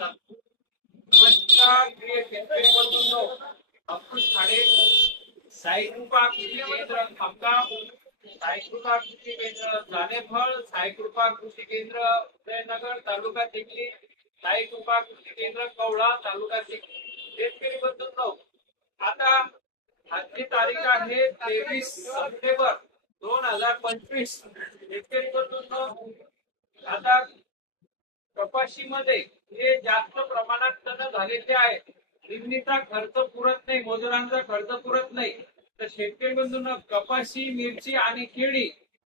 नमस्कार प्रिय शेतकरी बंधूंनो, अंकुश खाडे, साईकृपा कृषी केंद्र खामगाव, साईकृपा कृषी केंद्र जानेफळ, साईकृपा कृषी केंद्र उदयनगर तालुका चिखली, साईकृपा कृषी केंद्र कवळा तालुका चिखली. शेतकरी बंधूंनो, आता आजची तारीख आहे 23 सप्टेंबर 2025. शेतकरी बंधूंनो, आता कपाशीमध्ये हे जास्त प्रमाणात तण झालेले आहे. निंदीचा खर्च पुरत नाही, मजुरांचा खर्च पुरत नाही. तर शेतकरी बंधूंना कपाशी, मिरची आणि केळी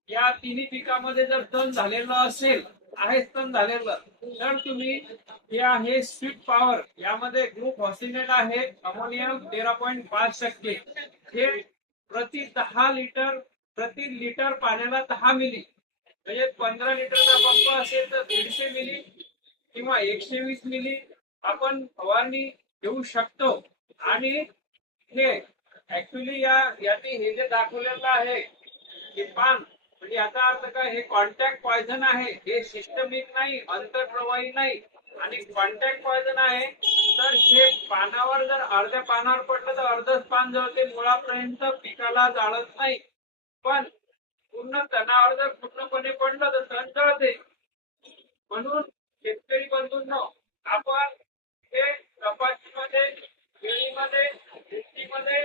या तिन्ही पिकामध्ये जर तण झालेलं असेल, आहे तण झालेलं, तर तुम्ही हे आहे स्वीट पॉवर, यामध्ये ग्रुप हॉसिनेट आहे, अमोनियम 13.5%. हे प्रति लिटर पाण्याला 10 मिली, म्हणजे 15 लिटरचा पंप असेल तर 150 मिली किंवा 120 मिली आपण फवारणी घेऊ शकतो. आणि हे ऍक्च्युली याचे हे जे दाखवलेलं आहे हे पान, म्हणजे याचा अर्थ काय, हे कॉन्टॅक्ट पॉइझन आहे, हे सिस्टमिक नाही, अंतरप्रवाही नाही. आणि कॉन्टॅक्ट पॉइझन आहे तर हे पानावर जर अर्ध्या पानावर पडलं तर अर्धच पान जळते, मुळापर्यंत पिकाला जाळत नाही. पण पूर्ण तणावर जर पूर्णपणे पडलं तर तण जळते. म्हणून शेतकरी बंधूंनो, आपण हे कपाशीमध्ये, केळीमध्ये, मिरचीमध्ये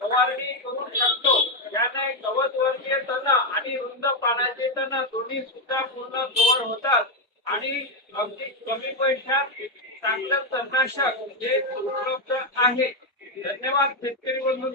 फवारणी करू शकतो. याने गवत वर्गीय तण आणि रुंद पानाचे तण दोन्ही सुद्धा पूर्ण कव्हर होतात आणि अगदी कमी पैशात चांगलं तणनाशक हे उपलब्ध आहे. धन्यवाद शेतकरी बंधू.